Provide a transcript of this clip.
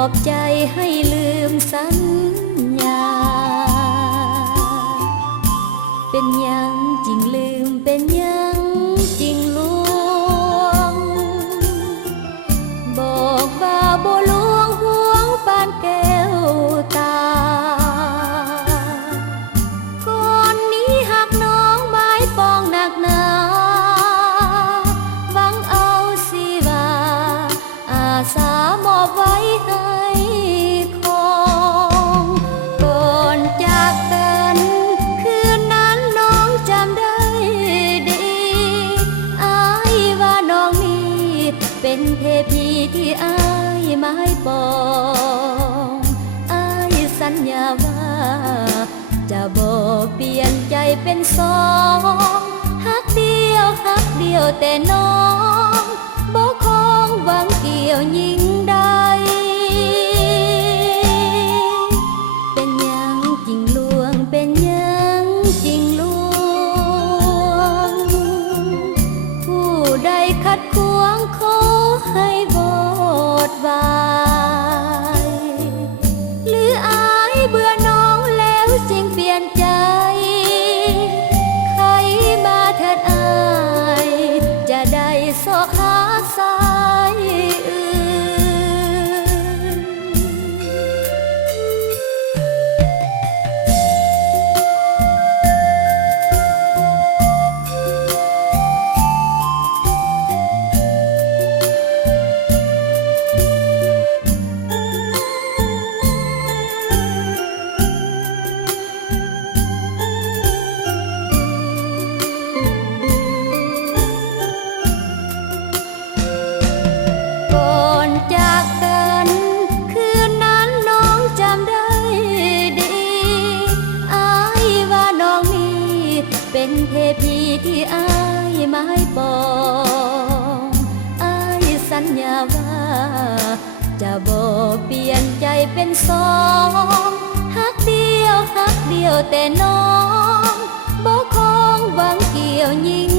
อบใจให้ลืมสัญญาเป็นยังจริงลืมเป็นยังจริงลวงบอกว่าบ่ลวงห่วงปานแก้วตาก่อนนี้หักน้องไม้ปองหนักหนาหวังเอาสิว่าอาสามอบไว้ให้คงก่อนจากกันคืนนั้นน้องจำได้ดีอายว่าน้องนี้เป็นเทพีที่อายไม้ปองอายสัญญาว่าจะบ่เปลี่ยนใจเป็นสองฮักเดียวแต่น้องบ่คงหวังเกี่ยวยิ่งใดเป็นยังจริงลวงเป็นยังจริงลวงผู้ใดขัดขวางขอให้บดบายหรืออายเบื่อน้องแล้วจึงเปลี่ยนใจใครมาเถิดอายจะได้สอกหาสายอื่นก่อนจากกันคืนนั้นน้องจำได้ดีอายว่าน้องนี้เป็นเทพีที่อายไม้ปองอายสัญญาว่าจะบ่เปลี่ยนใจเป็นสองฮักเดียวแต่น้องบ่คงหวังเกี่ยวยิ่ง